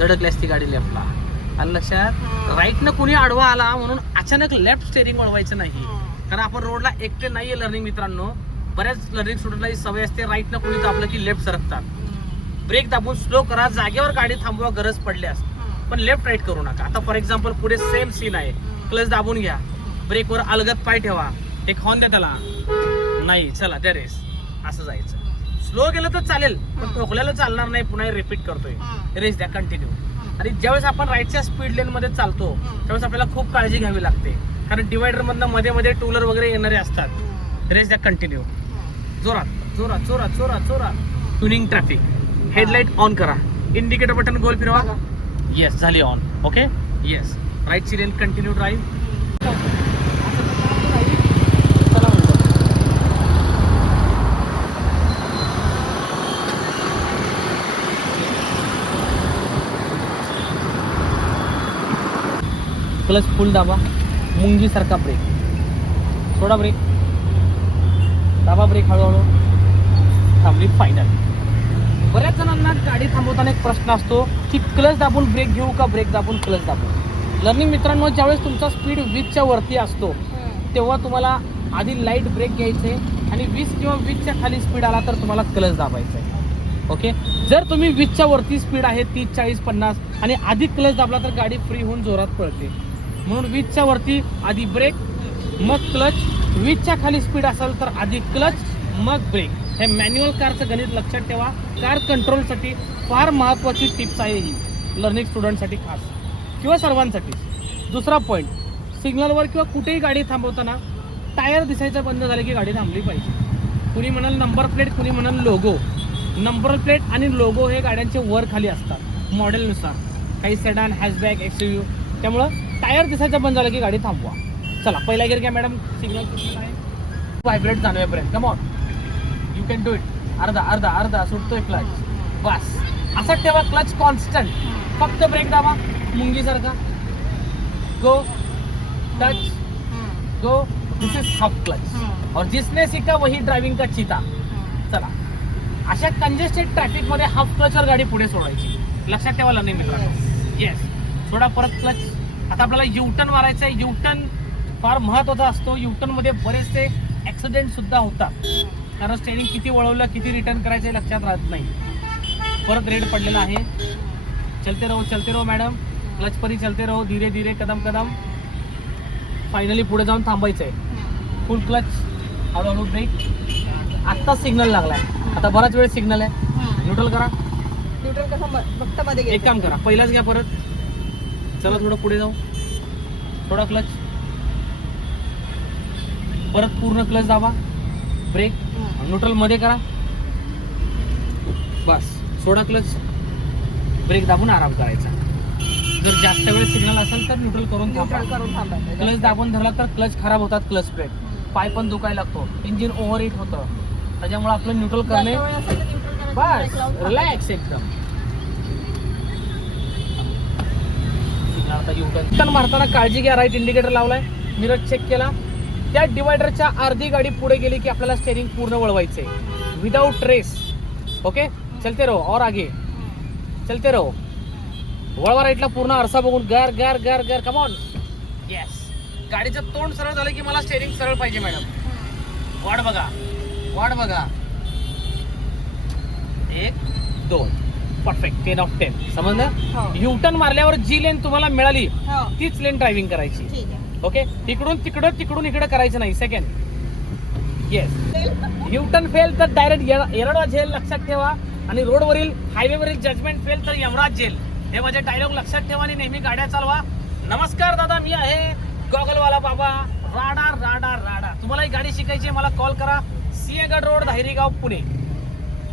धडकली असती गाडी लेफ्टला. आणि लक्षात राईटनं कुणी आडवा आला म्हणून अचानक लेफ्ट स्टेरिंग वळवायचं नाही. कारण आपण रोडला एकटे नाहीये लर्निंग मित्रांनो. बऱ्याच लर्निंग स्टुडंटला ही सवय असते राईटनं कुणी दाबलं की लेफ्ट सरकतात. ब्रेक दाबून स्लो करा, जागेवर गाडी थांबवा गरज पडल्यास, पण लेफ्ट राईट करू नका. आता फॉर एक्झाम्पल पुढे सेम सीन आहे, क्लच दाबून घ्या, ब्रेकवर अलगद पाय ठेवा, एक हॉर्न द्या त्याला, नाही चला द्या रेस, असं जायचं. स्लो गेलं तर चालेल पण ठोकल्याला चालणार नाही. पुन्हा रिपीट करतोय, रेस द्या कंटिन्यू. आणि ज्यावेळेस आपण राईटच्या स्पीड लेन मध्ये चालतो त्यावेळेस आपल्याला खूप काळजी घ्यावी लागते, कारण डिवायडर मधनं मध्ये मध्ये टू व्हीलर वगैरे येणारे असतात. रेस द्या कंटिन्यू, जोरात जोरात जोरात जोरात जोरात. ट्युनिंग ट्रॅफिक, हेडलाईट ऑन करा, इंडिकेटर बटन गोल फिरवा, येस झाली ऑन. ओके येस, राईटची lane continue drive. Clutch full दाबा, मुंगी सारखा ब्रेक, थोडा ब्रेक दाबा, ब्रेक हळूहळू, थांबली फायनल. बऱ्याच जणांना गाडी थांबवताना एक प्रश्न असतो की क्लच दाबून ब्रेक घेऊ का ब्रेक दाबून क्लच दाबू. लर्निंग मित्रांनो, ज्यावेळेस तुमचा स्पीड 20च्या वरती असतो तेव्हा तुम्हाला आधी लाईट ब्रेक घ्यायचे आणि 20 किंवा 20च्या खाली स्पीड आला तर तुम्हाला क्लच दाबायचं आहे. ओके, जर तुम्ही 20च्या वरती स्पीड आहे 30, 40, 50 आणि आधी क्लच दाबला तर गाडी फ्री होऊन जोरात पळते. म्हणून 20च्या वरती आधी ब्रेक मग क्लच, 20च्या खाली स्पीड असेल तर आधी क्लच मग ब्रेक. हे मॅन्युअल कारचं गणित लक्षात ठेवा. कार कंट्रोलसाठी फार महत्त्वाची टिप्स आहे ही, लर्निंग स्टुडंटसाठी खास किंवा सर्वांसाठी. दुसरा पॉईंट, सिग्नलवर किंवा कुठेही गाडी थांबवताना टायर दिसायचं बंद झालं की गाडी थांबली पाहिजे. कुणी म्हणाल नंबर प्लेट, कुणी म्हणाल लोगो. नंबर प्लेट आणि लोगो हे गाड्यांचे वर खाली असतात मॉडेलनुसार, काही सेडान, हॅशबॅक, एक्सयूव्ही. त्यामुळं टायर दिसायचं बंद झालं की गाडी थांबवा. चला पहिला गिअर घ्या मॅडम, सिग्नल आहे व्हायब्रेट जाणवेपर्यंत. Come on, you can do it. अर्धा अर्धा अर्धा सुटतोय क्लच, बस असं ठेवा. क्लच कॉन्स्टंट, फक्त ब्रेक दाबा मुंगीसारखा. Go touch go, this is half clutch. और जिसने सीखा वही ड्रायव्हिंग का चीता. चला, अशा कंजेस्टेड ट्रॅफिक मध्ये हाफ क्लचवर गाडी पुढे सोडायची. लक्षात ठेवा नाही मित्रांनो. येस, सोडा परत क्लच. आता आपल्याला युटर्न मारायचं आहे. युटर्न फार महत्त्वाचा असतो. युटर्न मध्ये बरेचसे ऍक्सिडेंट सुद्धा होतात, कारण स्टेरिंग किती वळवलं किती रिटर्न करायचं लक्षात राहत नाही. परत रेड पडलेला आहे. चलते रहो मॅडम, क्लच परी चलते रहो, धीरे धीरे कदम कदम. फायनली पुढे जाऊन थांबायचं आहे. फुल क्लच, हळूहळू ब्रेक. आत्ता सिग्नल लागलाय, आता बराच वेळ सिग्नल आहे. न्यूट्रल करा. न्यूट्रल कसं फक्त मध्ये एक काम करा, पहिलाच घ्या परत. चला थोडं पुढे जाऊ, थोडा क्लच, परत पूर्ण क्लच दाबा, ब्रेक न्यूट्रल मध्ये करा, बस सोडा क्लच, ब्रेक दाबून आराम करायचा. जर जास्त वेळ सिग्नल असेल तर न्यूट्रल करून थांबायचं. क्लच दाबून धरला तर क्लच खराब होतात, क्लच प्लेट, पाय पण दुखायला लागतो, इंजिन ओव्हर हिट होतं. त्याच्यामुळे आपलं न्यूट्रल करणे, बस रिलॅक्स एकदम. युटर्न मारताना काळजी घ्या. राईट इंडिकेटर लावलाय, मिरर चेक केला, त्या डिवायडरच्या अर्धी गाडी पुढे गेली की आपल्याला स्टेरिंग पूर्ण वळवायचंय विदाउट रेस. ओके, चलते रहो और आगे चलते रहो. वळवा राईटला पूर्ण आरसा बघून, गार गार गार गार. Come on, yes. गाडीचं तोंड सरळ झालं की मला स्टेरिंग सरळ पाहिजे मॅडम. वाट बघा, वाट बघा. 1 2, परफेक्ट, 10 ऑफ 10. समजलं? युटर्न मारल्यावर जी लेन तुम्हाला मिळाली तीच लेन ड्रायव्हिंग करायची. ओके, इकडून तिकडं तिकडून इकडे करायचं नाही. Second, yes. युटर्न फेल तर डायरेक्ट एरडा झेल, लक्षात ठेवा. आणि रोडवरील हायवेवरील जजमेंट फेल तर यमराज जेल. हे माझे डायलॉग लक्षात ठेवा आणि नेहमी गाड्या चालवा. नमस्कार दादा, मी आहे गॉगलवाला बाबा. राडा राडा राडा. तुम्हाला ही गाडी शिकायची मला कॉल करा. सिंहगड रोड, धायरीगाव, पुणे.